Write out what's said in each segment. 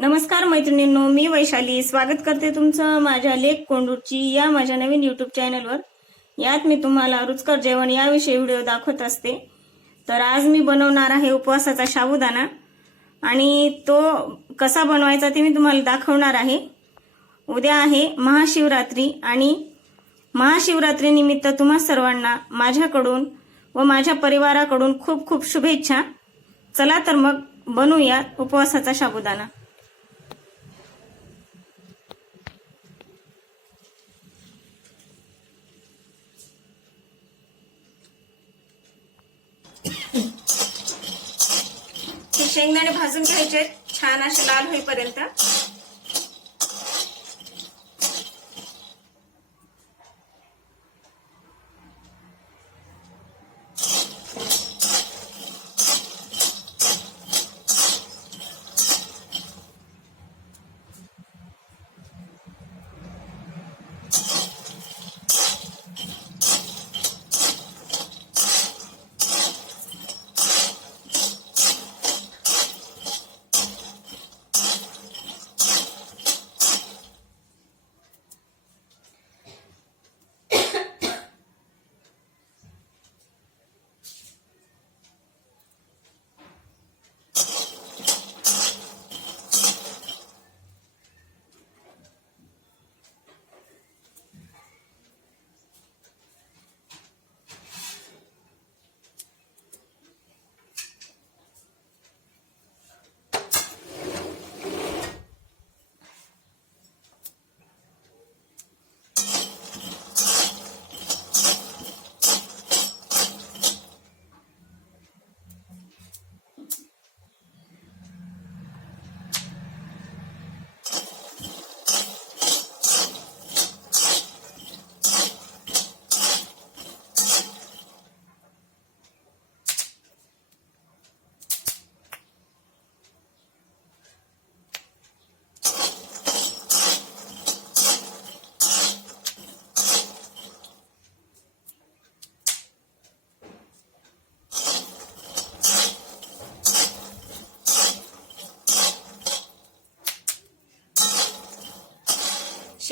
नमस्कार मैत्रिणींनो मी वैशाली. स्वागत करते तुमचं माझ्या लेख कोंडूरची या माझ्या नवीन युट्यूब चॅनलवर यात मी तुम्हाला रुचकर जेवण याविषयी व्हिडिओ दाखवत असते. तर आज मी बनवणार आहे उपवासाचा साबुदाणा. आणि तो कसा बनवायचा ते मी तुम्हाला दाखवणार आहे. उद्या आहे महाशिवरात्री आणि महाशिवरात्रीनिमित्त तुम्हा सर्वांना माझ्याकडून व माझ्या परिवाराकडून खूप खूप शुभेच्छा. चला तर मग बनवूया उपवासाचा साबुदाणा. शेंगदाणे भाजून घ्यायचे छान असे लाल होईपर्यंत.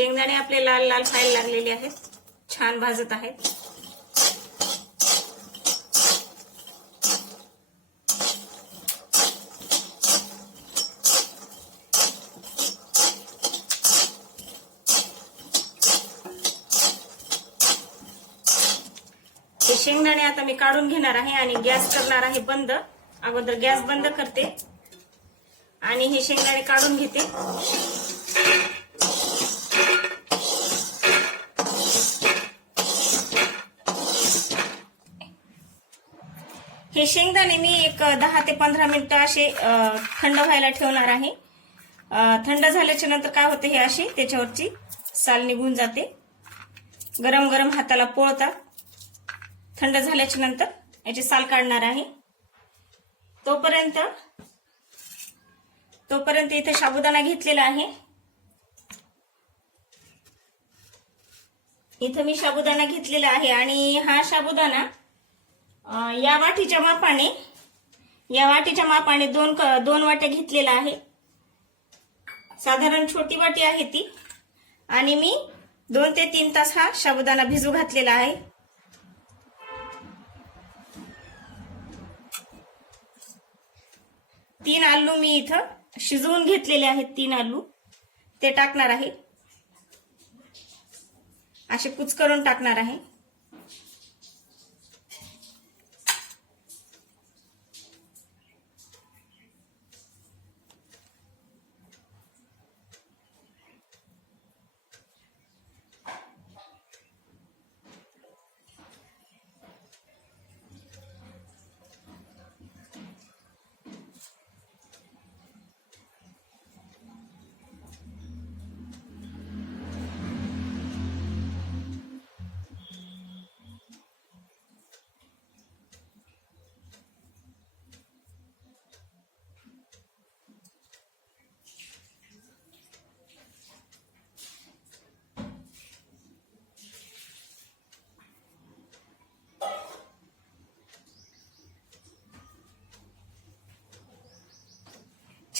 शेंगदाणे आपले लाल लाल खायला लागलेले आहेत. छान भाजत आहेत. हे शेंगदाणे आता मी काढून घेणार आहे आणि गॅस करणार आहे बंद. अगोदर गॅस बंद करते. आणि हे शेंगदाणे काढून घेते. हे शेंगदाणे मी एक दहा ते पंधरा मिनिट असे थंड व्हायला ठेवणार आहे. थंड झाल्याच्यानंतर काय होते हे अशी त्याच्यावरची साल निघून जाते. गरम गरम हाताला पोळतात थंड झाल्याच्यानंतर याची साल काढणार आहे. तोपर्यंत तोपर्यंत इथे साबुदाणा घेतलेला आहे. इथं मी साबुदाणा घेतलेला आहे आणि हा साबुदाणा या वाटीच्या मापाने या वाटीच्या मापाने दोन क- दोन वाट्या घेतलेला आहे. साधारण छोटी वाटी आहे ती. आणि मी दोन ते तीन तास हा साबुदाणा भिजू घातलेला आहे. तीन आलू मी इथं शिजवून घेतलेले आहेत तीन आलू. ते टाकणार आहे. असे कुच करून टाकणार आहे.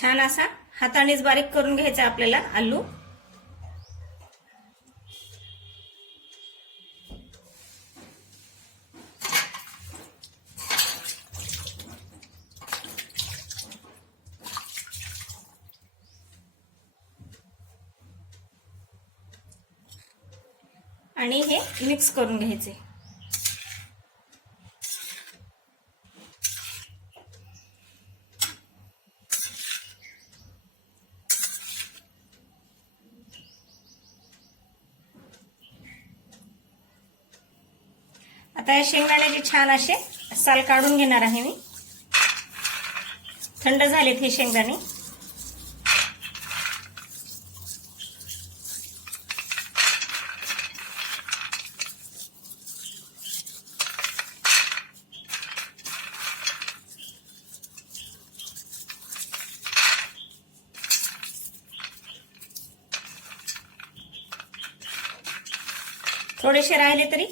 छान असा हातानेच बारीक करून घ्यायचा आपल्याला आलू. आणि हे मिक्स करून घ्यायचे. आता या शेंगदाण्याचे छान असे साल काढून घेणार आहे मी. थंड झालेत हे शेंगदाणे. थोडेसे राहिले तरी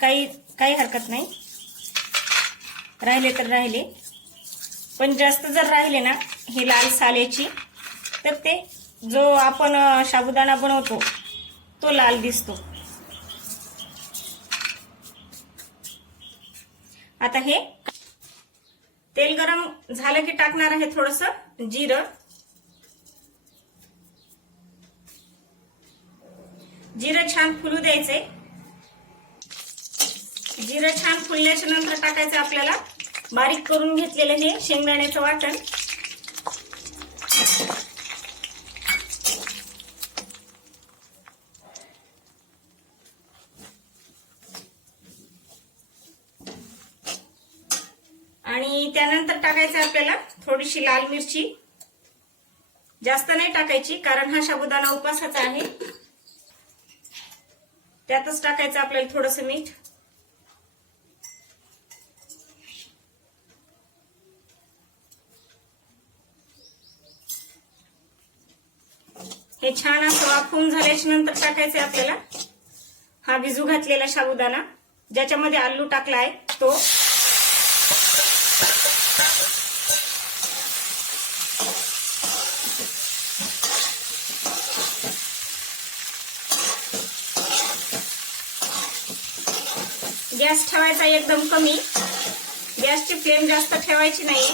काही काही हरकत नाही. राहिले तर राहिले. पण जास्त जर राहिले ना हे लाल साल्याची तर ते जो आपण साबुदाणा बनवतो तो लाल दिसतो. आता हे तेल गरम झालं की टाकणार आहे थोडस जिरं. जिरं छान फुलू द्यायचंय. जिरं छान फुलल्याच्या नंतर टाकायचं आपल्याला. बारीक करून घेतलेलं हे शेंगदाण्याचं वाटण. आणि त्यानंतर टाकायचं आपल्याला थोडीशी लाल मिरची. जास्त नाही टाकायची कारण हा शाबुदाना उपासाचा आहे. त्यातच टाकायचं आपल्याला थोडस मीठ. हे छान असं वाफवून झाल्याच्यानंतर टाकायचंय आपल्याला. हा भिजू घातलेला साबुदाणा ज्याच्यामध्ये आलू टाकला आहे तो. गॅस ठेवायचा एकदम कमी. गॅसची फ्लेम जास्त ठेवायची नाही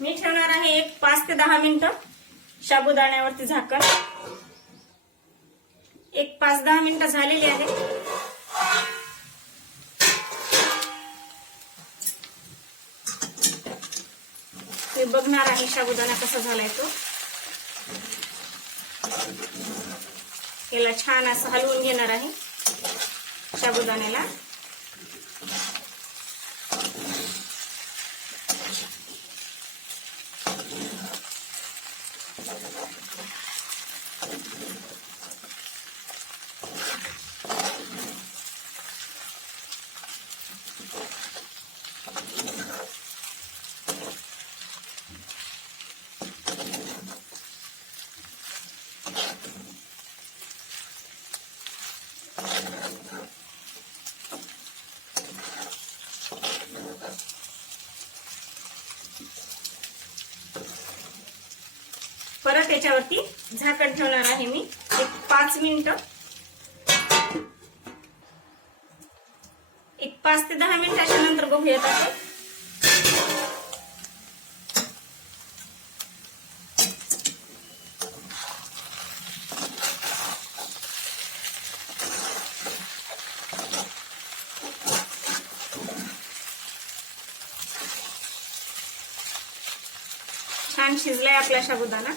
मी ठेवणार आहे एक पाच ते दहा मिनिटं. शाबुदाण्यावरती झाकण. एक पाच दहा मिनिटं झालेली आहे. ते बघणार आहे शाबुदाणा कसा झालाय तो. याला छान असं हलवून घेणार आहे. शाबुदाण्याला. フフフ。त्याच्यावरती झाकण ठेवणार आहे मी. एक पाच मिनिट. एक पाच ते दहा मिनिटाच्या नंतर बघूयात आहे छान शिजलाय आपल्या शाबुदाना.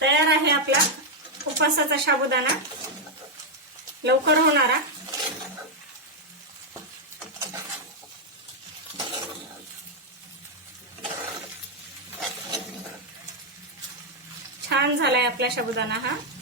तयार आहे आपला उपवासाचा साबुदाणा. लवकर होणारा. छान झालाय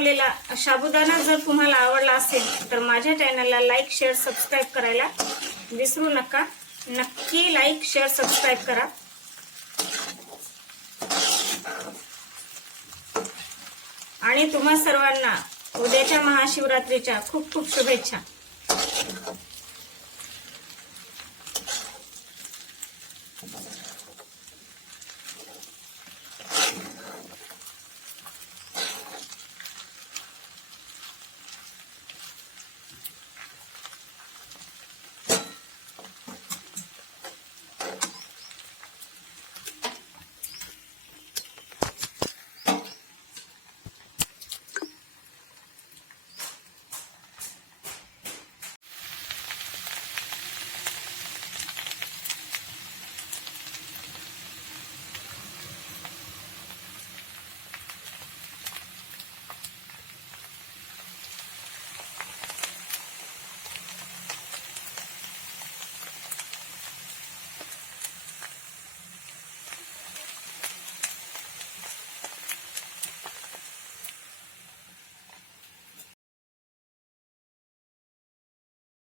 बनवलेला साबुदाणा जर तुम्हाला आवडला असेल तर माझ्या चॅनलला लाईक शेअर सबस्क्राईब करायला विसरू नका. नक्की लाईक शेअर सबस्क्राईब करा. आणि तुम्हा सर्वांना उद्याच्या महाशिवरात्रीच्या खूप खूप शुभेच्छा.